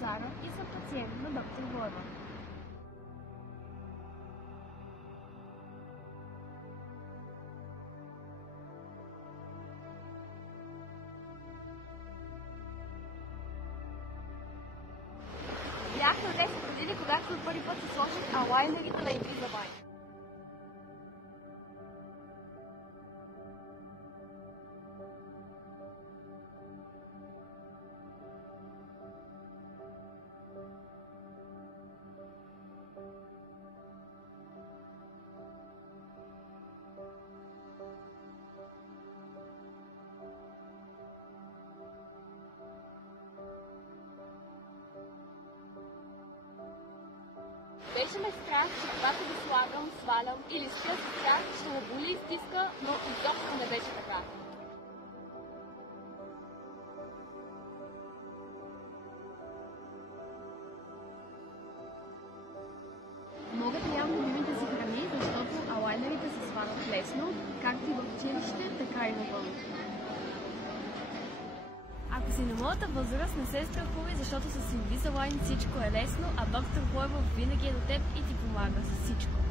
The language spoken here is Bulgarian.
Зара и съм пациент на доктор Воева. Бях на 10 години, когато за първи път се сложих алайнерите на Invisalign. Беше ме страх, че когато ги слагам, свалям или спя с тях, ще му боли и стиска, но изобщо не беше така. Могат реално дори да се храни, защото алайнерите се свалят лесно, както и в училище, така и навън. Ако си на моята възраст, не се страхувай, защото с Invisalign всичко е лесно, а доктор Воева винаги е до теб и ти помага с всичко.